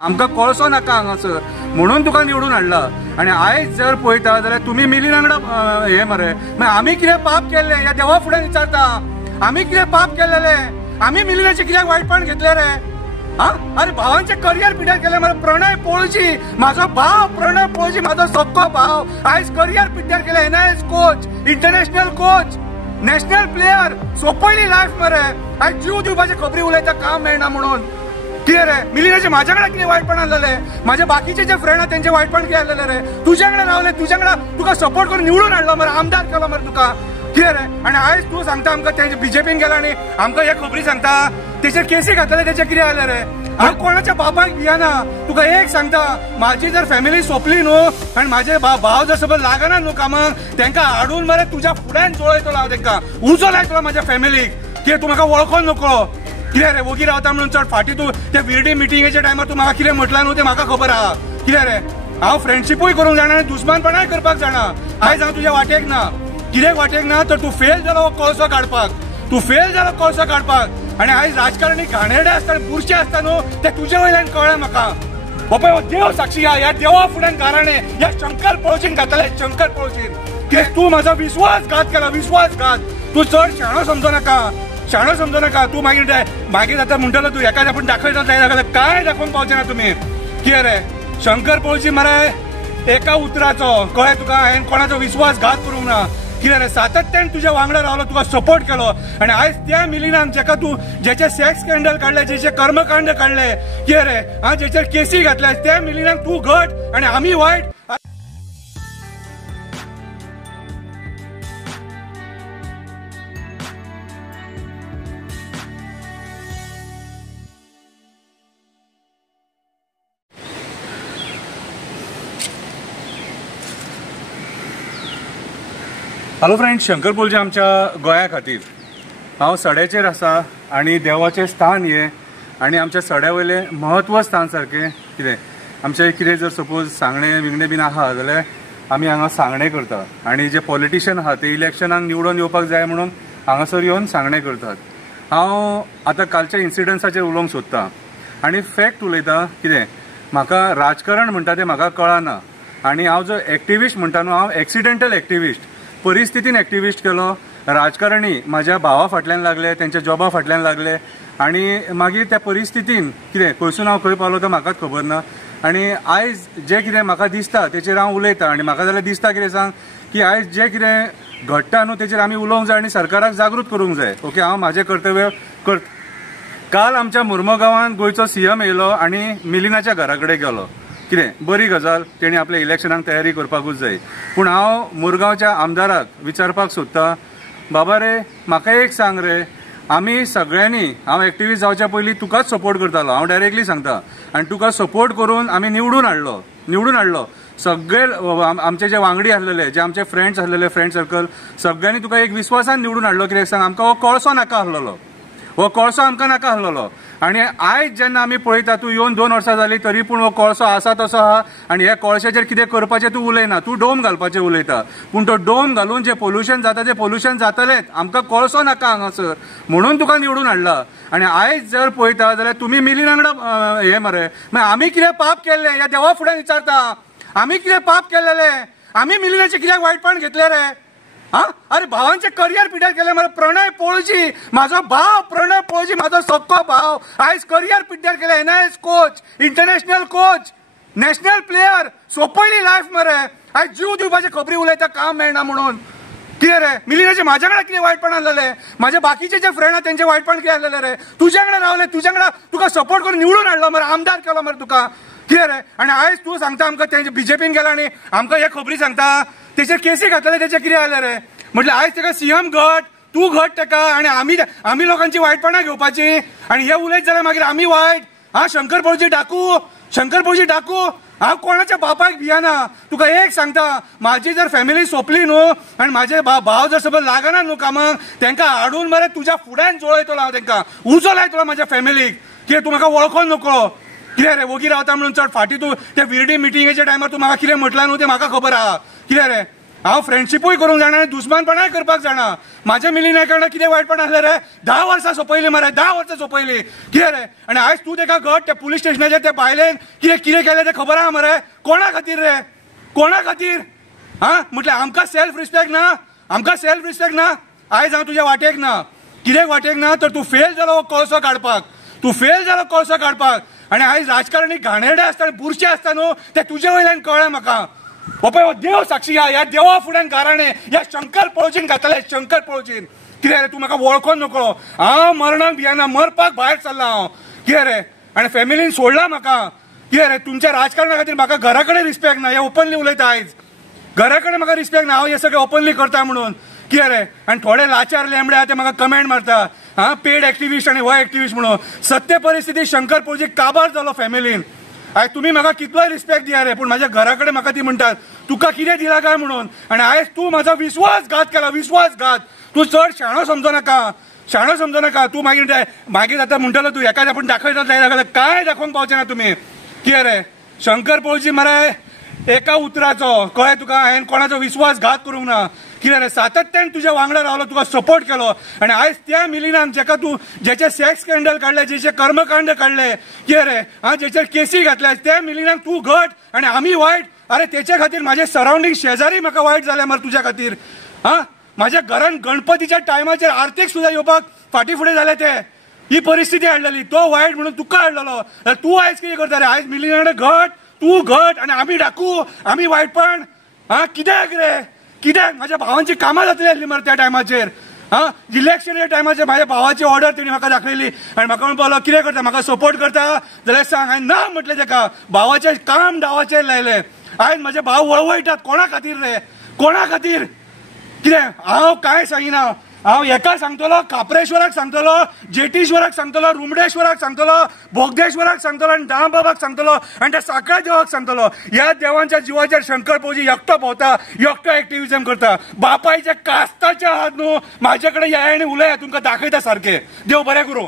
आमकां कळसो नाका हांगासर म्हणून तुका निवडून हाडला। आणि आयज जर पळयता जाल्यार तुमी मिलिंद वांगडा हे मरे आमी कितें पाप केल्ले ह्या देवा फुड्यान विचारता। आमी कितें पाप केलेले? आमी मिलिंदाचे कित्याक वायटपण घेतले रे? अरे भावांचे करियर पिड्यार केले मरे। प्रणय पळोवची म्हाजो भाव, प्रणय पळोवची म्हाजो सक्को भाव आयज करियर पिड्यार केले। NIS coach, international coach, national player, सोपयली लायफ मरे। आयज जीव दिवपाचे खबरी उलयता काम मेळना म्हणून। कितें रे मिलिंदाचे म्हाज्या कडेन कितें वायटपण आसलेले? म्हाजे बाकीचे जे फ्रेंड आहा तेंचे वायटपण कितें आसलेले रे? तुज्या कडेन रावले, तुज्या कडेन तुका सपोर्ट करून निवडून हाडलो मरे, आमदार केलो मरे तुका। कितें रे? आणि आयज तूं सांगता आमकां ते BJPन गेला आनी आमकां हे खबरी सांगता तेचेर केसी घातले, तेचे कितें जालें रे? हांव कोणाच्या बापायक भियाना। तुका एक सांगता, म्हाजी जर फॅमिली सोंपली न्हू आनी म्हाजे भाव जर समज लागना न्हू कामाक, तांकां हाडून मरे तुज्या फुड्यान जोळयतलो हांव, तांकां उजो लायतलो म्हाज्या फॅमिलीक। कितें तूं म्हाका वळखोन नकळो? कितें रे वोगी रावता म्हणून चड फाटी तूं ते विरडी मिटिंगेच्या टायमार तूं म्हाका कितें म्हटलां न्हू तें म्हाका खबर आहा। कितें रे हांव फ्रेंडशिपूय करूंक जाणा आनी दुस्मानपणाय करपाक जाणा। आयज हांव तुज्या वाटेक ना। कित्याक वाटेक ना तर तूं फेल जालो कळसो काडपाक, तूं फेल जालो कळसो काडपाक। आनी आयज राजकारणी घाणेरडे आसता आनी बुरशे आसता न्हू ते तुज्या वयल्यान कळ्ळें म्हाका। बापा हो देव साक्षी आहा, ह्या देवा फुड्यान गाराणे ह्या शंकर पळोवचीन घातले, शंकर पळोवचीन। कित्याक तूं म्हाजो विश्वासघात केला, विश्वासघात। तूं चड शाणो समजो नाका, शाणो समजो नाका। तूं मागीर आतां म्हणटलो तूं एका आपूण दाखयता जाल्यार काय दाखोवन पावचे ना तुमी। कितें रे शंकर पळोवची मरे एका उतराचो, कळ्ळें तुका? हांवें कोणाचो विश्वासघात करूंक ना। कितें रे सातत्यान तुज्या वांगडा रावलो, तुका सपोर्ट केलो आनी आयज त्या मिलिंदान जेका तूं जेचे सेक्स स्कॅन्डल काडले, जेचे कर्मकांड काडले, कितें रे जेचेर केसी घातल्या, त्या मिलिंदाक तूं घट आनी आमी वायट। हॅलो फ्रेंड्स, शंकर पळोवची आमच्या गोंया खातीर हांव सड्याचेर आसा आनी देवाचें स्थान हे आनी आमच्या सड्या वयलें म्हत्व स्थान सारकें। कितें आमचें कितें जर सपोज सांगणें विंगणें बीन आहा जाल्यार आमी हांगा सांगणें करता आनी जे पॉलिटिशियन आहा ते इलेक्शनाक निवडून येवपाक जाय म्हणून हांगासर येवन सांगणें करतात। हांव आतां कालच्या इन्सिडंट्साचेर उलोवंक सोदतां आनी फॅक्ट उलयतां। कितें म्हाका राजकारण म्हणटा तें म्हाका कळना आनी हांव जो एक्टिविस्ट म्हणटा न्हू, हांव एक्सिडेंटल एक्टिविस्ट, परिस्थितीन एक्टिविस्ट केलो। राजकारणी म्हाज्या भावा फाटल्यान लागले, तेंच्या जॉबा फाटल्यान लागले आनी मागीर त्या परिस्थितीन कितें खंयसून हांव खंय पावलो तो म्हाकाच खबर ना। आनी आयज जें कितें म्हाका दिसता तेचेर हांव उलयतां आनी म्हाका जाल्यार दिसता कितें सांग की आयज जें कितें घडटा न्हू तेचेर आमी उलोवंक जाय आनी सरकाराक जागृत करूंक जाय। ओके, हांव म्हाजें कर्तव्य काल आमच्या मुर्मो गांवांत गोंयचो CM येयलो आनी मिलिंदाच्या घरा कडेन गेलो। कितें बरी गजाल, तेणी आपल्या इलेक्शनाक तयारी करपाकूच जाय। पूण हांव मुरगांवच्या आमदाराक विचारपाक सोदतां, बाबा रे म्हाका एक सांग रे, आमी सगळ्यांनी, हांव एक्टिविस्ट जावच्या पयलीं तुकाच सपोर्ट करतालो, हांव डायरेक्टली सांगता, आनी तुका सपोर्ट करून आमी निवडून हाडलो। सगळे आमचे जे वांगडी आसलेले, जे आमचे फ्रेंड्स आसलेले, फ्रेंड सर्कल, सगळ्यांनी तुका एक विश्वासान निवडून हाडलो। कित्याक सांग, आमकां हो कळसो नाका आसलेलो, हो कळसो आमकां नाका आसलेलो। आनी आयज जेन्ना आमी पळयता, तूं येवन 2 वर्सां जालीं तरी पूण हो कळसो आसा तसो आहा आनी ह्या कळशाचेर कितें करपाचें तूं उलयना, तूं डोम घालपाचें उलयता। पूण तो डोम घालून जे पोल्युशन जाता तें पोल्युशन जातलेंच, आमकां कळसो नाका हांगासर म्हणून तुका निवडून हाडला। आनी आयज जर पळयता जाल्यार तुमी मिलिंद वांगडा हे मरे आमी कितें पाप केल्ले ह्या देवा फुड्यान विचारता। आमी कितें पाप केलेले? आमी मिलिंदाचे कित्याक वायटपण घेतले रे? अरे भावांचे करियर पिड्यार केले मरे। प्रणय पळोवची म्हाजो भाव, प्रणय पळोवची म्हाजो सक्को भाव आयज करियर पिड्यार केले। NIS coach, international coach, national player, सोपयली लायफ मरे। आयज जीव दिवपाचे खबरी उलयता काम मेळना म्हणून। कितें रे मिलिंदाचे म्हाज्या कडेन कितें वायटपण आसलेले? म्हाजे बाकीचे जे फ्रेंड आहा तेंचे वायटपण कितें आसलेले रे? तुज्या कडेन रावले, तुज्या कडेन तुका सपोर्ट करून निवडून हाडलो मरे, आमदार केलो मरे तुका। कितें रे आनी आयज तूं सांगता आमकां तेंचे BJPन गेला आनी आमकां हे खबरी सांगता तेचेर केसी घातले, तेचे कितें जालें रे? म्हटल्यार आयज तेका CM घट, तूं घट तेका आनी आमी लोकांची वायटपणां घेवपाची आनी हे उलयत जाल्यार मागीर आमी वायट। शंकर पळोवची डाकू, शंकर पळोवची डाकू। हांव कोणाच्या बापायक भियाना। तुका एक सांगता, म्हाजी जर फॅमिली सोंपली न्हू आनी म्हाजे भाव जर समज लागना न्हू कामाक, तांकां हाडून मरे तुज्या फुड्यान जोळयतलो हांव, तांकां उजो लायतलो म्हाज्या फॅमिलीक। कितें तूं म्हाका वळखोन नकळो? कितें रे वोगी रावता म्हणून चड फाटी तूं ते विरडी मिटिंगेच्या टायमार तूं म्हाका कितें म्हटलां न्हू तें म्हाका खबर आहा। कितें रे हांव फ्रेंडशिपूय करूंक जाणा आनी दुस्मानपणाय करपाक जाणा. म्हाज्या मिली नायकांना कितें वायटपण आसलें रे? 10 वर्सां सोंपयली मरे, 10 वर्सां सोंपयली. कितें रे? आनी आयज तूं तेका घट त्या पुलीस स्टेशनाचेर त्या बायलेन कितें कितें केलें तें खबर आहा मरे? कोणा खातीर रे? कोणा खातीर? हा म्हटल्यार आमकां सेल्फ रिस्पेक्ट ना? आमकां सेल्फ रिस्पेक्ट ना? आयज हांव तुज्या वाटेक ना. कित्याक वाटेक ना? तर तूं फेल जालो कोळसो काडपाक. तूं फेल जालो कोळसो काडपाक. आनी आयज राजकारणी घाणेरडे आसता आनी बुरशे आसता न्हू ते तुजे वयल्यान कळ्ळें म्हाका. पळय हो देव साक्षी ह्या देवा फुड्यान गाराणे ह्या शंकर पळोवचीन घातले. शंकर पळोवचीन कितें रे? तूं म्हाका वळखोन नकळो. हांव मरणाक भियेना, मरपाक भायर सरला हांव. कितें रे? आनी फॅमिलीन सोडला म्हाका. कितें रे? तुमच्या राजकारणा खातीर म्हाका घरा कडेन रिस्पेक्ट ना. हे ओपनली उलयता आयज. घरा कडेन म्हाका रिस्पेक्ट ना. हांव हे सगळें ओपनली करता म्हणून. कितें रे? आनी थोडे लाचार लेंबडे आहा ते म्हाका कमेंट मारता. हा पेड एक्टिविस्ट आनी हो एक्टिविस्ट म्हणून. सत्य परिस्थिती शंकर पळोवची काबार जालो फॅमिलीन. आयज तुम्ही म्हाका कितलोय रिस्पेक्ट दिया रे, पूण म्हाज्या घरा कडेन म्हाका ती म्हणटात तुका कितें दिला काय म्हणून. आनी आयज तूं म्हाजो विश्वासघात केला. विश्वासघात. तूं चड शाणो समजो नाका. शाणो समजो नाका. तूं मागीर आतां म्हणटलो तूं एका आपूण दाखयता काय दाखोवंक पावचे ना तुमी. कितें रे? शंकर पळोवची मरे एका उतराचो कळ्ळें तुका. हांवें कोणाचो विश्वासघात करूंक ना. कितें रे? सातत्यान तुज्या वांगडा रावलो, तुका सपोर्ट केलो. आनी आयज त्या मिलिनान जेका तूं जेचे सेक्स स्कॅन्डल काडले, जेचे कर्मकांड काडले, कितें रे जेचेर केसी घातल्या, त्या मिलिनाक तूं घट आनी आमी वायट. अरे तेच्या खातीर म्हाजे सरावंडींग शेजारी म्हाका वायट जाले मरे तुज्या खातीर. म्हाज्या घरान गणपतीच्या टायमाचेर आरतीक सुद्दां येवपाक फाटी फुडें जाले ते. ही परिस्थिती हाडलेली. तो वायट म्हणून तुका हाडलेलो. तूं आयज कितें करता रे? आयज मिलिनाकडे घट, तूं घट आनी आमी डाकू, आमी वायटपण. कित्याक रे? कित्याक? म्हाज्या भावांची कामां जातली आसली मरे त्या टायमाचेर. इलेक्शनाच्या टायमाचेर म्हाज्या भावाची ऑर्डर तेणी म्हाका दाखयली आनी म्हाका म्हणपाक लागलो कितें करता, म्हाका सपोर्ट करता जाल्यार सांग. हांवें ना म्हटलें ताका. भावाचें काम डावाचेर लायलें. आयज म्हाजे भाव वळवयटात. कोणा खातीर रे? कोणा खातीर? कितें? हांव कांय सांगिना. हांव हेका सांगतलो, खापरेश्वराक सांगतलो, जेटीश्वराक सांगतलो, रुमडेश्वराक सांगतलो, बोगदेश्वराक सांगतलो आनी दामबाबाक सांगतलो आनी त्या साखळ्या देवाक सांगतलो. ह्या देवांच्या जिवाचेर शंकर पळोवची एकटो भोंवता, एकटो एक्टिव्हिजम करता. बापायच्या कास्ताचे आहात न्हू. म्हाजे कडेन या आनी उलया, तुमकां दाखयता सारकें. देव बरें करूं.